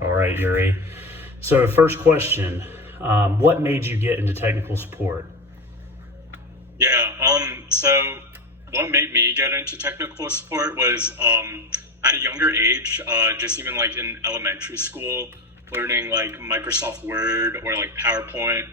All right, Yuri. So, first question, what made you get into technical support? Yeah. So what made me get into technical support was at a younger age, just even like in elementary school, learning like Microsoft Word or like PowerPoint,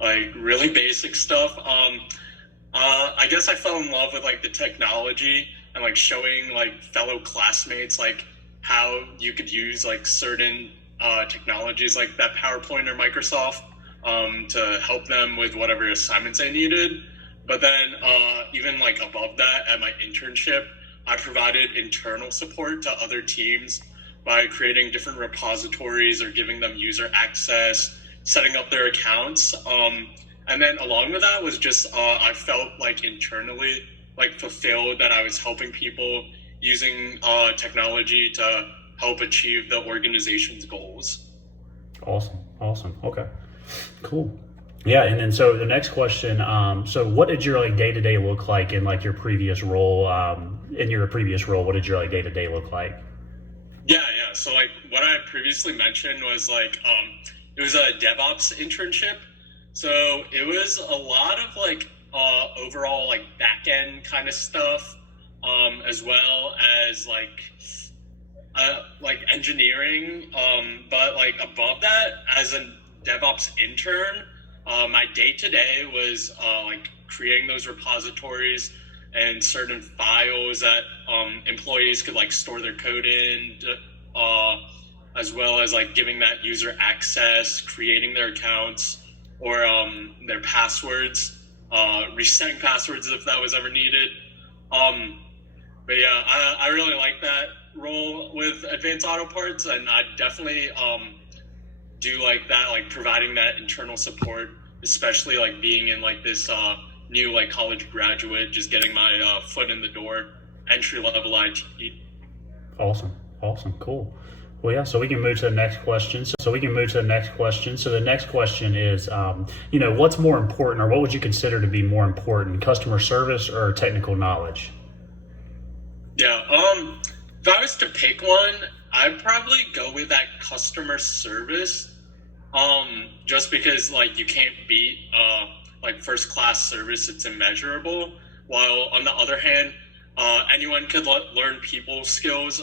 like really basic stuff. I guess I fell in love with like the technology and like showing like fellow classmates like how you could use like certain technologies like that PowerPoint or Microsoft to help them with whatever assignments they needed. But then even like above that at my internship, I provided internal support to other teams by creating different repositories or giving them user access, setting up their accounts. And then along with that was just I felt like internally like fulfilled that I was helping people using technology to help achieve the organization's goals. Awesome, awesome. Okay, cool. Yeah, and then so the next question, so what did your like day to day look like in like your previous role? In your previous role, what did your like day to day look like? Yeah. So like what I previously mentioned was like it was a DevOps internship. So it was a lot of like overall like back end kind of stuff, as well as like engineering. But like above that, as a DevOps intern, my day to day was like creating those repositories and certain files that employees could like store their code in, uh, as well as like giving that user access, creating their accounts or their passwords, resetting passwords if that was ever needed. Um, but yeah, I really like that role with Advanced Auto Parts, and I definitely do like that, like providing that internal support, especially like being in like this new like college graduate, just getting my foot in the door, entry level IT. Awesome, awesome, cool. Well, yeah. So we can move to the next question. So the next question is, what's more important, or what would you consider to be more important, customer service or technical knowledge? Yeah. If I was to pick one, I'd probably go with that customer service. Just because like you can't beat like first class service, it's immeasurable. While on the other hand, anyone could learn people skills.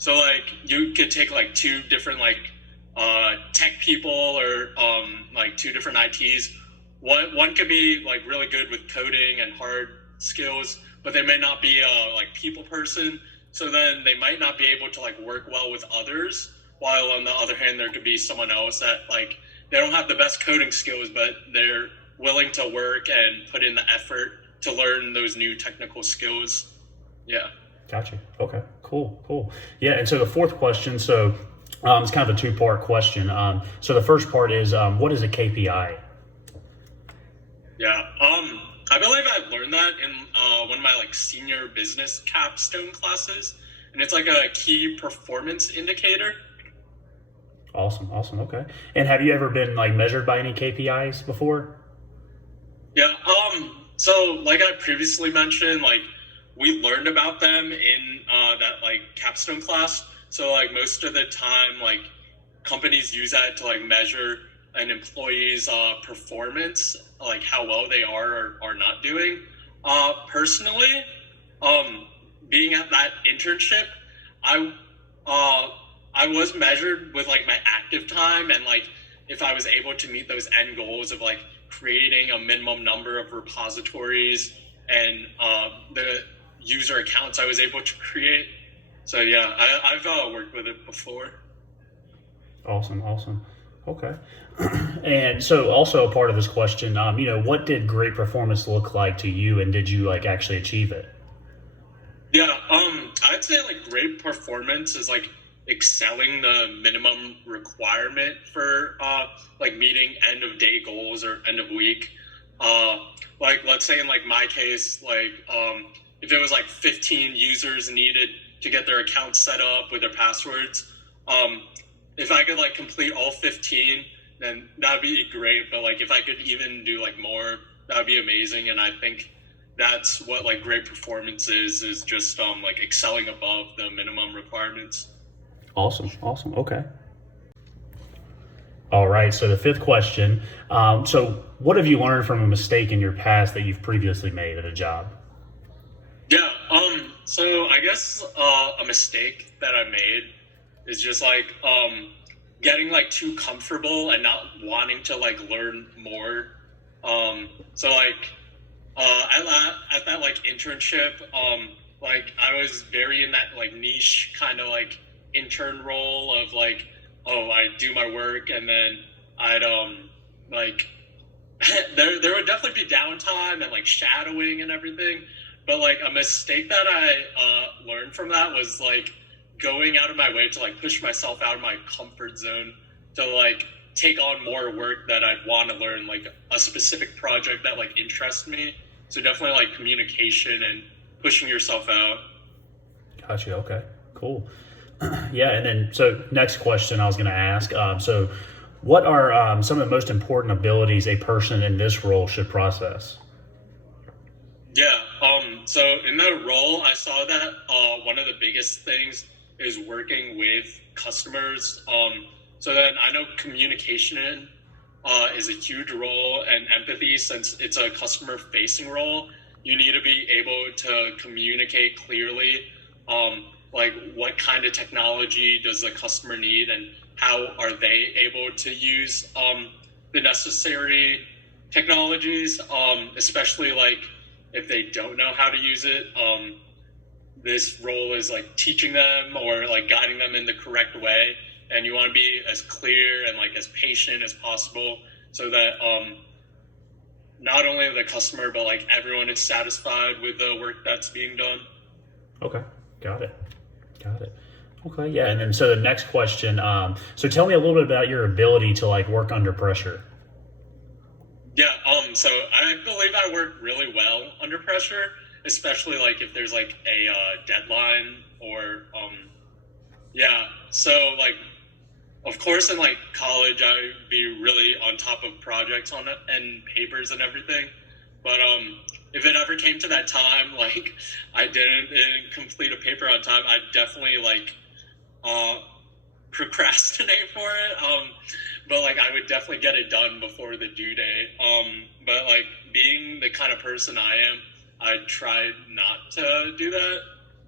So like you could take like two different like tech people or like two different ITs. One could be like really good with coding and hard skills, but they may not be a like people person. So then they might not be able to like work well with others. While on the other hand, there could be someone else that like they don't have the best coding skills, but they're willing to work and put in the effort to learn those new technical skills. Yeah. Gotcha. Okay. Cool. Cool. Yeah. And so the fourth question. So it's kind of a two-part question. So the first part is, what is a KPI? Yeah. I believe I learned that in one of my like senior business capstone classes, and it's like a key performance indicator. Awesome. Awesome. Okay. And have you ever been like measured by any KPIs before? Yeah. So like I previously mentioned, like we learned about them in that like capstone class. So like most of the time, like companies use that to like measure an employee's performance, like how well they are or are not doing. Personally, um, being at that internship, I uh, I was measured with like my active time and like if I was able to meet those end goals of like creating a minimum number of repositories and the user accounts I was able to create. So yeah, I've worked with it before. Awesome. Awesome. Okay. And so also a part of this question, what did great performance look like to you, and did you like actually achieve it? Yeah, I'd say like great performance is like excelling the minimum requirement for like meeting end of day goals or end of week. Uh, like let's say in like my case, like if it was like 15 users needed to get their accounts set up with their passwords, um, if I could like complete all 15, then that'd be great. But like if I could even do like more, that'd be amazing. And I think that's what like great performance is just like excelling above the minimum requirements. Awesome. Awesome. Okay. All right. So the fifth question. So what have you learned from a mistake in your past that you've previously made at a job? Yeah. So I guess a mistake that I made is just like getting like too comfortable and not wanting to like learn more. So like at that like internship, like I was very in that like niche kind of like intern role of like, oh, I do my work and then I'd like there would definitely be downtime and like shadowing and everything. But like a mistake that I learned from that was like going out of my way to like push myself out of my comfort zone to like take on more work that I'd want to learn, like a specific project that like interests me. So definitely like communication and pushing yourself out. Gotcha. Okay. Cool. Yeah. And then, so next question I was going to ask. So, what are some of the most important abilities a person in this role should process? Yeah. So in that role, I saw that one of the biggest things is working with customers. So then I know communication is a huge role, and empathy, since it's a customer-facing role, you need to be able to communicate clearly. Like what kind of technology does the customer need, and how are they able to use the necessary technologies, especially like if they don't know how to use it. This role is like teaching them or like guiding them in the correct way, and you want to be as clear and like as patient as possible so that not only the customer but like everyone is satisfied with the work that's being done. Okay. Got it. Got it. Okay. Yeah. And then, so the next question. So tell me a little bit about your ability to like work under pressure. Yeah, so I believe I work really well under pressure, especially like if there's like a deadline or yeah. So like, of course, in like college, I would be really on top of projects on it and papers and everything. But if it ever came to that time, like I didn't complete a paper on time, I'd definitely like uh, procrastinate for it. But like I would definitely get it done before the due date. But like being the kind of person I am, I try not to do that.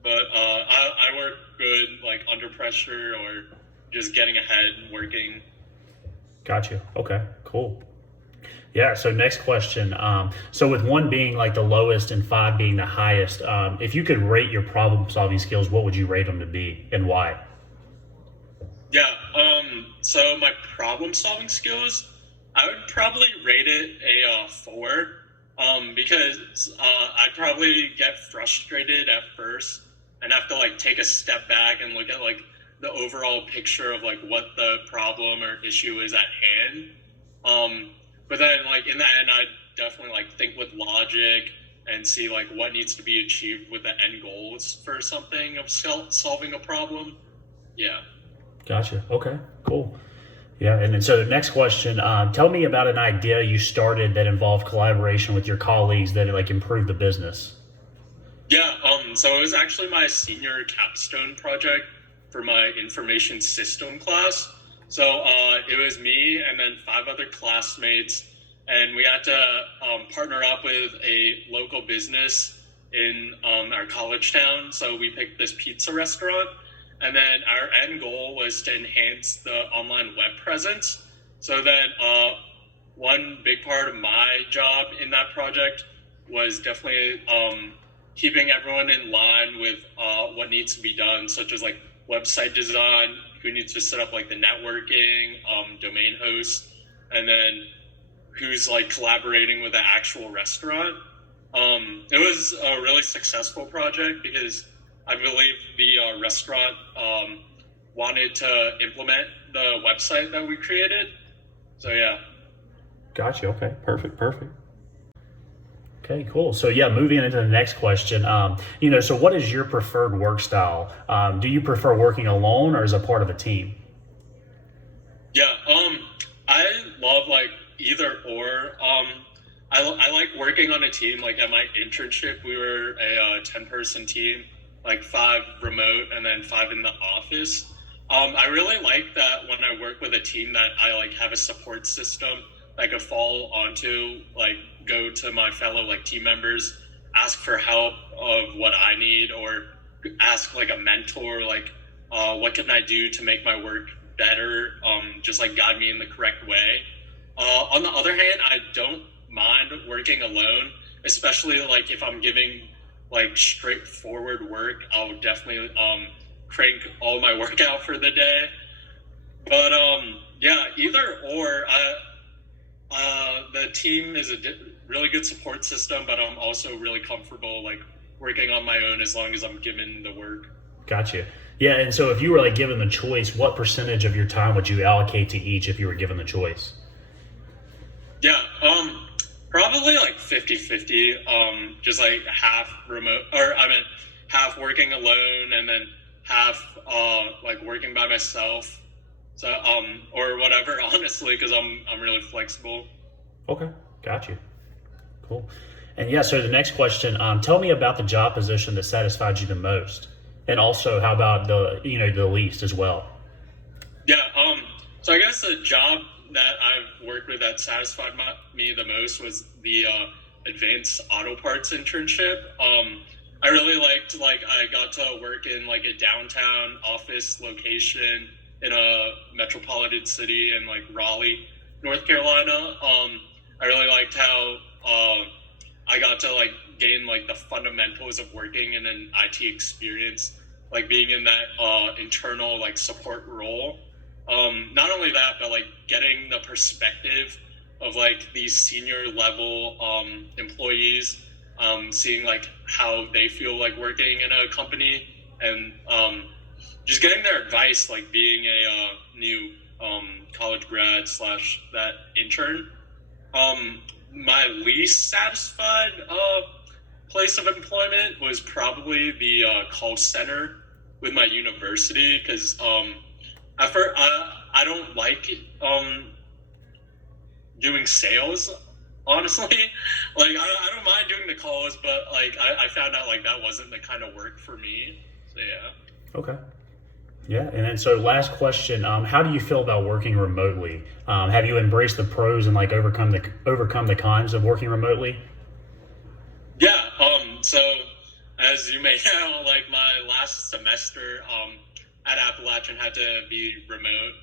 But I work good like under pressure or just getting ahead and working. Got you. Okay. Cool. Yeah. So next question. So with one being like the lowest and five being the highest, if you could rate your problem solving skills, what would you rate them to be and why? Yeah. So my problem solving skills, I would probably rate it a 4. Because I'd probably get frustrated at first and have to like take a step back and look at like the overall picture of like what the problem or issue is at hand. But then like in the end, I definitely like think with logic and see like what needs to be achieved with the end goals for something of solving a problem. Yeah. Gotcha. Okay. Cool. Yeah. And then, so the next question, tell me about an idea you started that involved collaboration with your colleagues that like improved the business. Yeah. So it was actually my senior capstone project for my information system class. So it was me and then 5 other classmates, and we had to partner up with a local business in our college town. So we picked this pizza restaurant, and then our end goal was to enhance the online web presence. So then one big part of my job in that project was definitely keeping everyone in line with what needs to be done, such as like website design, who needs to set up like the networking, domain hosts, and then who's like collaborating with the actual restaurant. It was a really successful project because I believe the restaurant wanted to implement the website that we created. So yeah. Gotcha. Okay. Perfect. Perfect. Okay, cool. So yeah, moving into the next question, so what is your preferred work style? Do you prefer working alone or as a part of a team? Yeah, I love like either or. I like working on a team. Like at my internship, we were a 10-person team, like 5 remote and then 5 in the office. I really like that when I work with a team that I like have a support system that I could fall onto, like go to my fellow like team members, ask for help of what I need, or ask like a mentor, like what can I do to make my work better, just like guide me in the correct way. On the other hand, I don't mind working alone, especially like if I'm giving like straightforward work. I'll definitely crank all my work out for the day. But yeah, either or. The team is a really good support system, but I'm also really comfortable like working on my own as long as I'm given the work. Gotcha. Yeah, and so if you were like given the choice, what percentage of your time would you allocate to each if you were given the choice? Yeah, probably like 50-50. Just like half remote, or I mean, half working alone, and then half like working by myself. So or whatever, honestly, because I'm really flexible. Okay, got you. Cool. And yeah, so the next question, tell me about the job position that satisfied you the most, and also how about the least as well. Yeah. So I guess the job that I've worked with that satisfied me the most was the advanced auto parts internship. I really liked like I got to work in like a downtown office location in a metropolitan city in like Raleigh, North Carolina. I really liked how I got to like gain like the fundamentals of working in an IT experience, like being in that internal like support role. Not only that, but like getting the perspective of like these senior level employees, seeing like how they feel like working in a company, and just getting their advice, like being a new college grad / that intern. My least satisfied place of employment was probably the call center with my university, because at first I don't like doing sales, honestly. Like I don't mind doing the calls, but like I found out like that wasn't the kind of work for me. So yeah. Okay. Yeah, and then so last question, how do you feel about working remotely? Have you embraced the pros and like overcome the cons of working remotely? Yeah. So as you may know, like my last semester at Appalachian had to be remote.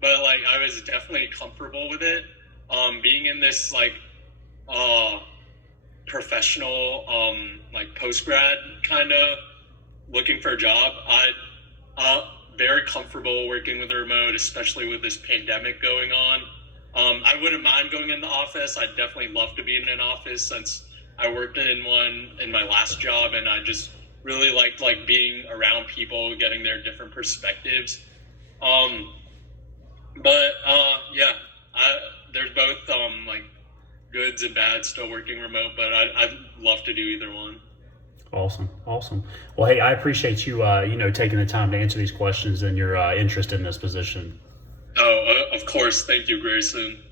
But like I was definitely comfortable with it. Being in this like professional like post grad kind of looking for a job, very comfortable working with the remote, especially with this pandemic going on. I wouldn't mind going in the office. I'd definitely love to be in an office since I worked in one in my last job, and I just really liked like being around people, getting their different perspectives. But yeah, there's both like goods and bads still working remote, but I'd love to do either one. Awesome. Well, hey, I appreciate you, taking the time to answer these questions and your interest in this position. Oh, of course. Thank you, Grayson.